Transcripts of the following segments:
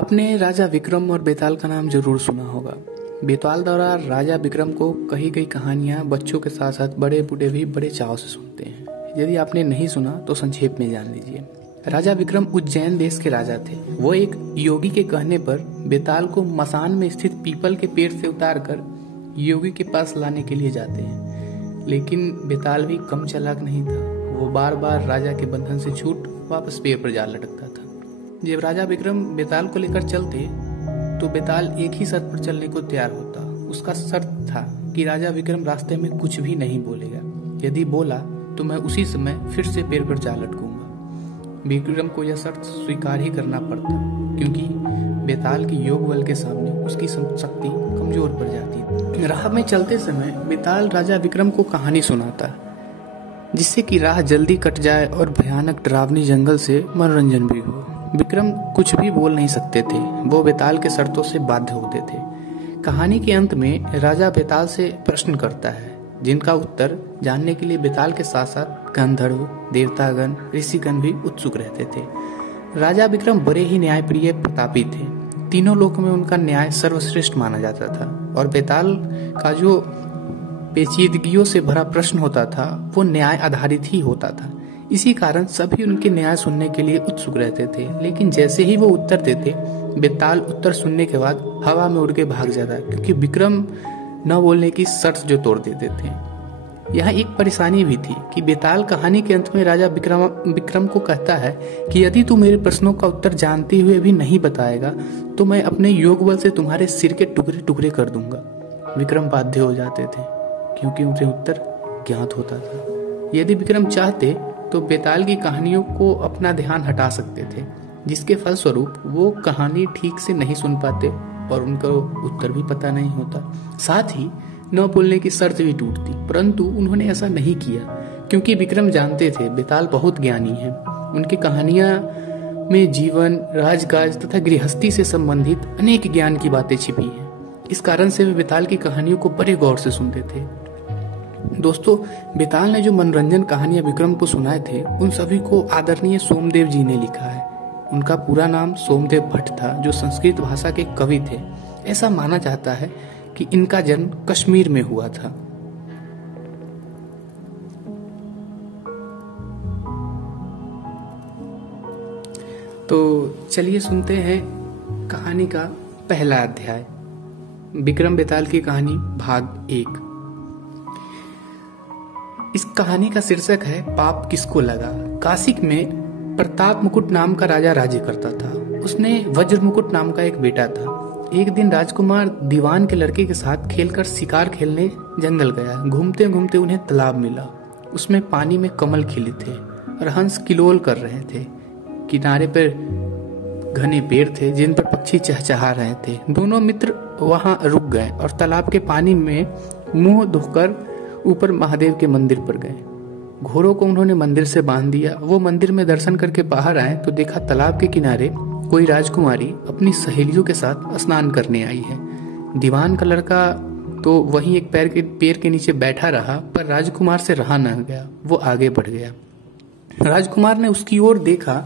आपने राजा विक्रम और बेताल का नाम जरूर सुना होगा। बेताल द्वारा राजा विक्रम को कही गई कहानियां बच्चों के साथ साथ बड़े बूढ़े भी बड़े चाव से सुनते हैं। यदि आपने नहीं सुना तो संक्षेप में जान लीजिए। राजा विक्रम उज्जैन देश के राजा थे। वो एक योगी के कहने पर बेताल को मसान में स्थित पीपल के पेड़ से उतारकर योगी के पास लाने के लिए जाते हैं, लेकिन बेताल भी कम चालाक नहीं था। वो बार बार राजा के बंधन से छूट वापस पेड़ पर जा लटकता था। जब राजा विक्रम बेताल को लेकर चलते तो बेताल एक ही शर्त पर चलने को तैयार होता। उसका शर्त था कि राजा विक्रम रास्ते में कुछ भी नहीं बोलेगा। यदि बोला तो मैं उसी समय फिर से पेड़ पर जा लटकूंगा। विक्रम को यह शर्त स्वीकार ही करना पड़ता, क्योंकि बेताल के योग बल के सामने उसकी शक्ति कमजोर पड़ जाती। राह में चलते समय बेताल राजा विक्रम को कहानी सुनाता, जिससे कि राह जल्दी कट जाए और भयानक डरावनी जंगल से मनोरंजन भी हो। विक्रम कुछ भी बोल नहीं सकते थे। वो बेताल के शर्तों से बाध्य होते थे। कहानी के अंत में राजा बेताल से प्रश्न करता है, जिनका उत्तर जानने के लिए बेताल के साथ साथ गंधर्व, देवतागण, ऋषिगण भी उत्सुक रहते थे। राजा विक्रम बड़े ही न्यायप्रिय प्रतापी थे। तीनों लोक में उनका न्याय सर्वश्रेष्ठ माना जाता था, और बेताल का जो पेचीदगियों से भरा प्रश्न होता था वो न्याय आधारित ही होता था। इसी कारण सभी उनके न्याय सुनने के लिए उत्सुक रहते थे। लेकिन जैसे ही वो उत्तर देते, बेताल उत्तर सुनने के बाद हवा में उड़ के भाग जाता, क्योंकि विक्रम न बोलने की शर्त जो तोड़ देते थे। यहाँ एक परेशानी भी थी कि बेताल कहानी के अंत में राजा विक्रम को कहता है कि यदि तू मेरे प्रश्नों का उत्तर जानते हुए भी नहीं बताएगा तो मैं अपने योग बल से तुम्हारे सिर के टुकड़े टुकड़े कर दूंगा। विक्रम बाध्य हो जाते थे, क्योंकि उनसे उत्तर ज्ञात होता था। यदि विक्रम चाहते तो बेताल की कहानियों को अपना ध्यान हटा सकते थे, जिसके फलस्वरूप वो कहानी ठीक से नहीं सुन पाते और उनको उत्तर भी पता नहीं होता। साथ ही न बोलने की शर्त भी टूटती, परंतु उन्होंने ऐसा नहीं किया, क्योंकि विक्रम जानते थे बेताल बहुत ज्ञानी है। उनकी कहानियां में जीवन, राजकाज तथा गृहस्थी से संबंधित अनेक ज्ञान की बातें छिपी हैं। इस कारण से वे बेताल की कहानियों को बड़े गौर से सुनते थे। दोस्तों, बेताल ने जो मनोरंजन कहानियां विक्रम को सुनाए थे, उन सभी को आदरणीय सोमदेव जी ने लिखा है। उनका पूरा नाम सोमदेव भट्ट था, जो संस्कृत भाषा के कवि थे। ऐसा माना जाता है कि इनका जन्म कश्मीर में हुआ था। तो चलिए सुनते हैं कहानी का पहला अध्याय, विक्रम बेताल की कहानी भाग 1। इस कहानी का शीर्षक है पाप किसको लगा। काशी में प्रताप मुकुट नाम का राजा राज्य करता था। उसने वज्र मुकुट नाम का एक बेटा था। एक दिन राजकुमार दीवान के लड़के के साथ खेलकर शिकार खेलने जंगल गया। घूमते घूमते उन्हें तालाब मिला। उसमें पानी में कमल खिले थे और हंस किलोल कर रहे थे। किनारे पर घने पेड़ थे, जिन पर पक्षी चहचहा रहे थे। दोनों मित्र वहां रुक गए और तालाब के पानी में मुंह धोकर ऊपर महादेव के मंदिर पर गए। घोड़ों को उन्होंने मंदिर से बांध दिया। वो मंदिर में दर्शन करके बाहर आए तो देखा तालाब के किनारे कोई राजकुमारी अपनी सहेलियों के साथ स्नान करने आई है। दीवान का लड़का तो वहीं एक पेड़ के नीचे बैठा रहा, पर राजकुमार से रहा न गया। वो आगे बढ़ गया। राजकुमार ने उसकी ओर देखा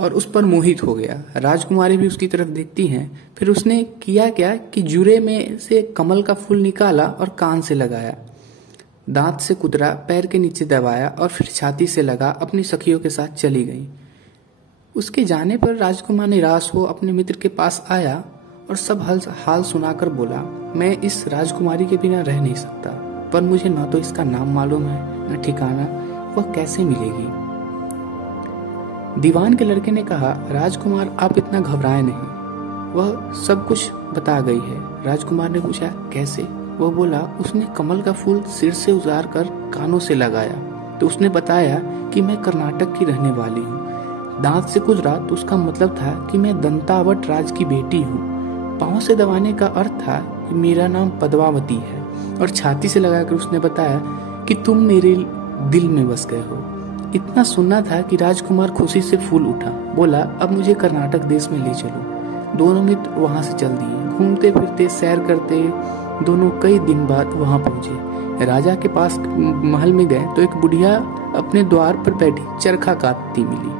और उस पर मोहित हो गया। राजकुमारी भी उसकी तरफ देखती हैं। फिर उसने किया क्या कि जुरे में से कमल का फूल निकाला और कान से लगाया, दांत से कुतरा, पैर के नीचे दबाया और फिर छाती से लगा अपनी सखियों के साथ चली गई। उसके जाने पर राजकुमार निराश हो अपने मित्र के पास आया और सब हाल सुनाकर बोला, मैं इस राजकुमारी के बिना रह नहीं सकता, पर मुझे न तो इसका नाम मालूम है न ठिकाना, वह कैसे मिलेगी। दीवान के लड़के ने कहा, राजकुमार आप इतना घबराए नहीं, वह सब कुछ बता गई है। राजकुमार ने पूछा, कैसे? वो बोला, उसने कमल का फूल सिर से उतार कर कानों से लगाया तो उसने बताया कि मैं कर्नाटक की रहने वाली हूँ। दांत से गुजरा तो उसका मतलब था कि मैं दंतावट राज की बेटी हूँ। पाँव से दबाने का अर्थ था कि मेरा नाम पद्मावती है, और छाती से लगाकर उसने बताया कि तुम मेरे दिल में बस गए हो। इतना सुनना था कि राजकुमार खुशी से फूल उठा। बोला, अब मुझे कर्नाटक देश में ले चलो। दोनों मित्र वहां से चल दिए। घूमते फिरते सैर करते दोनों कई दिन बाद वहां पहुंचे। राजा के पास महल में गए तो एक बुढ़िया अपने द्वार पर बैठी चरखा काटती मिली।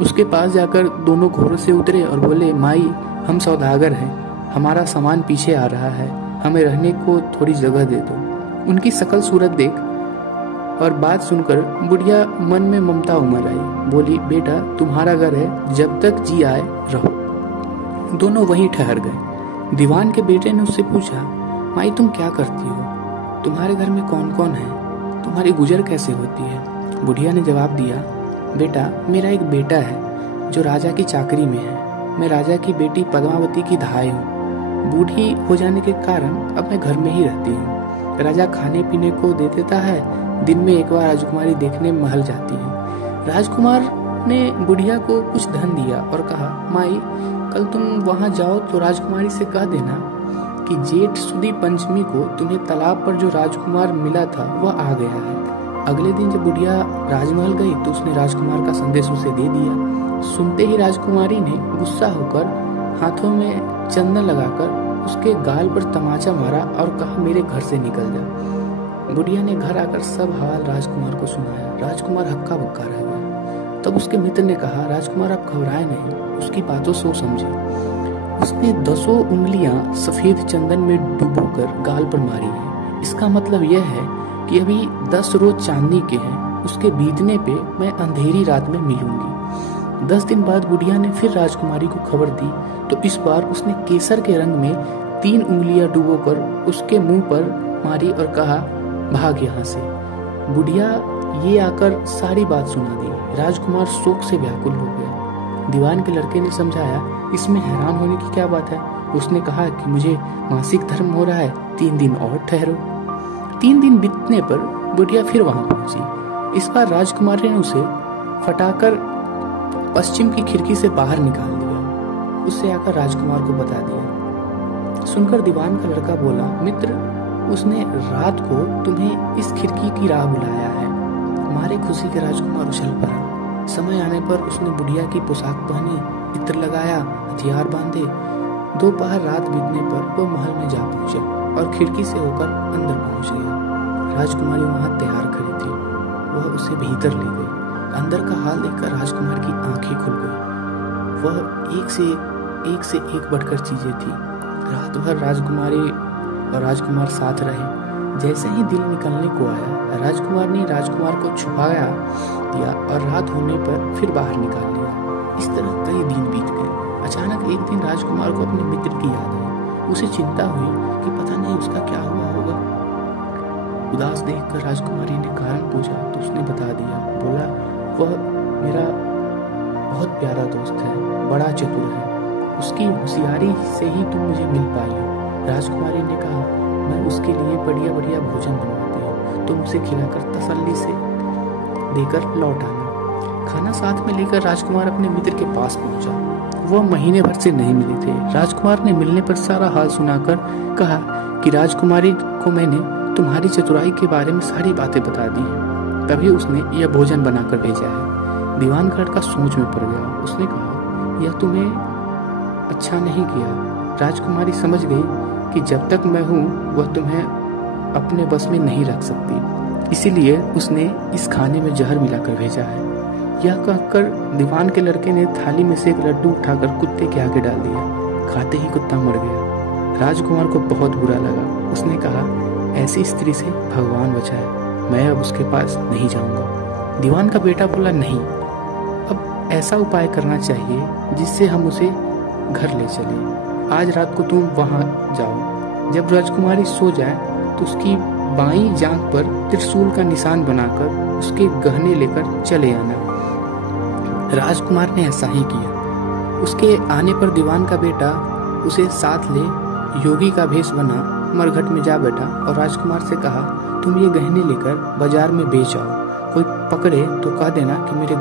उसके पास जाकर दोनों घोड़ों से उतरे और बोले, माई हम सौदागर हैं, हमारा सामान पीछे आ रहा है, हमें रहने को थोड़ी जगह दे दो। उनकी शकल सूरत देख और बात सुनकर बुढ़िया मन में ममता उमड़ आई। बोली, बेटा तुम्हारा घर है, जब तक जी आए रहो। दोनों वहीं ठहर गए। दीवान के बेटे ने उससे पूछा, माई तुम क्या करती हो? तुम्हारे घर में कौन कौन है? तुम्हारी गुजर कैसे होती है? बुढ़िया ने जवाब दिया, बेटा मेरा एक बेटा है जो राजा की चाकरी में है। मैं राजा की बेटी पद्मावती की धाय हूँ। बूढ़ी हो जाने के कारण अब मैं घर में ही रहती हूँ। राजा खाने पीने को दे देता है, दिन में एक बार राजकुमारी देखने महल जाती है। राजकुमार ने बुढ़िया को कुछ धन दिया और कहा, माई कल तुम वहां जाओ तो राजकुमारी से कह देना कि जेठ सुदी पंचमी को तुम्हें तालाब पर जो राजकुमार मिला था वह आ गया है। अगले दिन जब बुढ़िया राजमहल गई तो उसने राजकुमार का संदेश उसे दे दिया। सुनते ही राजकुमारी ने गुस्सा होकर हाथों में चंदन लगाकर उसके गाल पर तमाचा मारा और कहा, मेरे घर से निकल जा। बुढ़िया ने घर आकर सब हाल राजकुमार को सुनाया। राजकुमार हक्का बक्का रह गया। तब उसके मित्र ने कहा, राजकुमार आप घबराए नहीं, उसकी बातों सोच समझे। उसने 10 उंगलियां सफेद चंदन में डुबोकर गाल पर मारी है। इसका मतलब यह है कि अभी 10 रोज चांदनी के हैं, उसके बीतने पे मैं अंधेरी रात में मिलूंगी। 10 दिन बाद बुढ़िया ने फिर राजकुमारी को खबर दी तो इस बार उसने केसर के रंग में 3 उंगलियां डुबोकर उसके मुंह पर मारी और कहा, भाग यहाँ से। बुढ़िया ये आकर सारी बात सुना दी। राजकुमार शोक से व्याकुल हो गया। दीवान के लड़के ने समझाया, इसमें हैरान होने की क्या बात है? उसने कहा कि मुझे मासिक धर्म हो रहा है, 3 दिन और ठहरो। 3 दिन बीतने पर बुढ़िया फिर वहां पहुंची। इस बार राजकुमारी ने उसे फटाकर पश्चिम की खिड़की से बाहर निकाल दिया। उससे आकर राजकुमार को बता दिया। सुनकर दीवान का लड़का बोला, मित्र उसने रात को तुम्हें इस खिड़की की राह बुलाया है। मारे खुशी के राजकुमार उछल पड़ा। समय आने पर उसने बुढ़िया की पोशाक पहनी, इत्र लगाया, हथियार बांधे। दोपहर रात बीतने पर वो महल में जा पहुंचा और खिड़की से होकर अंदर पहुंच गया। राजकुमारी वहां तैयार खड़ी थी। वह उसे भीतर ले गई। अंदर का हाल देखकर राजकुमार की आंखें खुल गई। वह एक से एक बढ़कर चीजें थी। रात भर राजकुमारी और राजकुमार साथ रहे। जैसे ही दिन निकलने को आया, राजकुमार ने राजकुमार को छुपाया दिया और रात होने पर फिर बाहर निकाल लिया। इस तरह कई दिन बीत गए। अचानक एक दिन राजकुमार को अपने मित्र की याद आई। उसे चिंता हुई कि पता नहीं उसका क्या हुआ होगा। उदास देखकर राजकुमारी ने कारण पूछा तो उसने बता दिया। बोला, वह मेरा बहुत प्यारा दोस्त है, बड़ा चतुर है। उसकी होशियारी से ही तुम मुझे मिल पाई हो। राजकुमारी ने कहा, मैं उसके लिए बढ़िया बढ़िया भोजन बनवाती हूँ, तुम उसे खिलाकर तसल्ली से देकर लौट आना। खाना साथ में लेकर राजकुमार अपने मित्र के पास पहुंचा। वह महीने भर से नहीं मिले थे। राजकुमार ने मिलने पर सारा हाल सुनाकर कहा कि राजकुमारी को मैंने तुम्हारी चतुराई के बारे में सारी बातें बता दी हैं, तभी उसने यह भोजन बनाकर भेजा है। दीवान का लड़का सोच में पड़ गया। उसने कहा, यह तुम्हें अच्छा नहीं किया। राजकुमारी समझ गई कि जब तक मैं हूँ वह तुम्हें अपने बस में नहीं रख सकती, इसीलिए उसने इस खाने में जहर मिलाकर भेजा है। यह कहकर दीवान के लड़के ने थाली में से एक लड्डू उठाकर कुत्ते के आगे डाल दिया। खाते ही कुत्ता मर गया। राजकुमार को बहुत बुरा लगा। उसने कहा, ऐसी स्त्री से भगवान बचाए, मैं अब उसके पास नहीं जाऊंगा। दीवान का बेटा बोला, नहीं, अब ऐसा उपाय करना चाहिए जिससे हम उसे घर ले चले। आज रात को तुम वहां जाओ। जब राजकुमारी सो जाए तो उसकी बाईं जांघ पर त्रिशूल का निशान बनाकर उसके गहने लेकर चले आना। राजकुमार ने ऐसा ही किया। उसके आने पर दीवान का बेटा उसे साथ ले योगी का भेष बना मरघट में जा बैठा और राजकुमार से कहा, तुम ये गहने लेकर बाजार में बेच आओ। कोई पकड़े तो कह देना कि मेरे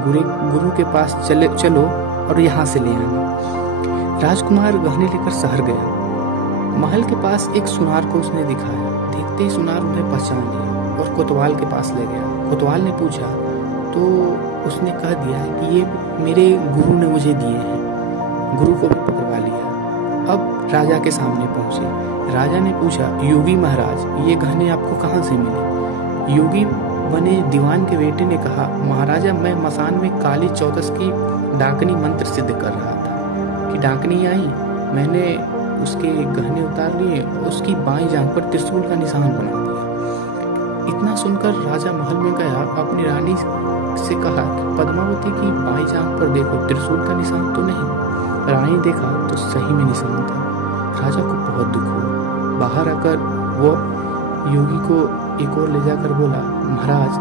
गुरु के पास चलो और यहाँ से ले आना। राजकुमार गहने लेकर शहर गया। महल के पास एक सुनार को उसने दिखाया। देखते ही सुनार उन्हें पहचान लिया और कोतवाल के पास ले गया। कोतवाल ने पूछा तो उसने कह दिया कि ये मेरे गुरु ने मुझे दिए हैं। गुरु को भी पकड़वा लिया। अब राजा के सामने पहुंचे। राजा ने पूछा, योगी महाराज ये गहने आपको कहाँ से मिले? योगी बने दीवान के बेटे ने कहा, महाराजा मैं मसान में काली चौदस की डाकनी मंत्र सिद्ध कर रहा था कि डाकनी आई मैंने उसके गहने उतार लिए और उसकी बाईं जांघ पर त्रिशूल का निशान बना दिया। इतना सुनकर राजा महल में गया, अपनी रानी से कहा कि पद्मावती की बाईं जांघ पर देखो, त्रिशूल का निशान तो नहीं। रानी देखा तो सही में निशान था। राजा को बहुत दुख हुआ। बाहर आकर वो योगी को एक और ले जाकर बोला, महाराज,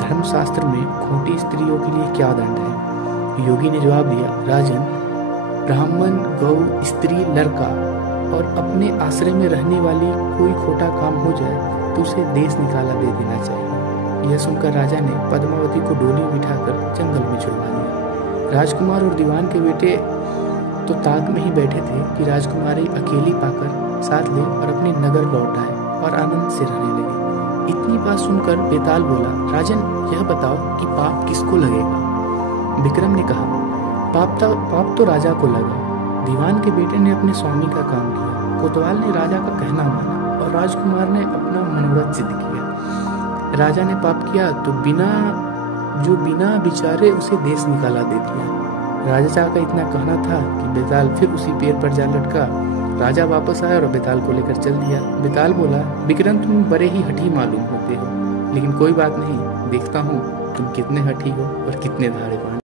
धर्मशास्त्र में खोटी स्त्रियों के लिए क्या दंड है? योगी ने जवाब दिया, राजन, ब्राह्मण, गौ, स्त्री, लड़का और अपने आश्रय में रहने वाली कोई खोटा काम हो जाए तो उसे देश निकाला दे देना चाहिए। यह सुनकर राजा ने पद्मावती को डोली में बिठाकर जंगल में छुड़वा दिया। राजकुमार और दीवान के बेटे तो ताक में ही बैठे थे कि राजकुमारी अकेली पाकर साथ ले और अपने नगर लौट आए और आनंद से रहने लगे। इतनी बात सुनकर बेताल बोला, राजन, यह बताओ कि पाप किसको लगेगा? विक्रम ने कहा, पाप तो राजा को लगा। दीवान के बेटे ने अपने स्वामी का काम किया, कोतवाल ने राजा का कहना माना और राजकुमार ने अपना मनोरथ सिद्ध किया। राजा ने पाप किया तो बिना विचारे उसे देश निकाला दे दिया। राजा का इतना कहना था कि बेताल फिर उसी पेड़ पर जा लटका। राजा वापस आया और बेताल को लेकर चल दिया। बेताल बोला, विक्रम, तुम बड़े ही हठी मालूम होते हो, लेकिन कोई बात नहीं, देखता हूँ तुम कितने हठी हो और कितने धाड़ेबाज।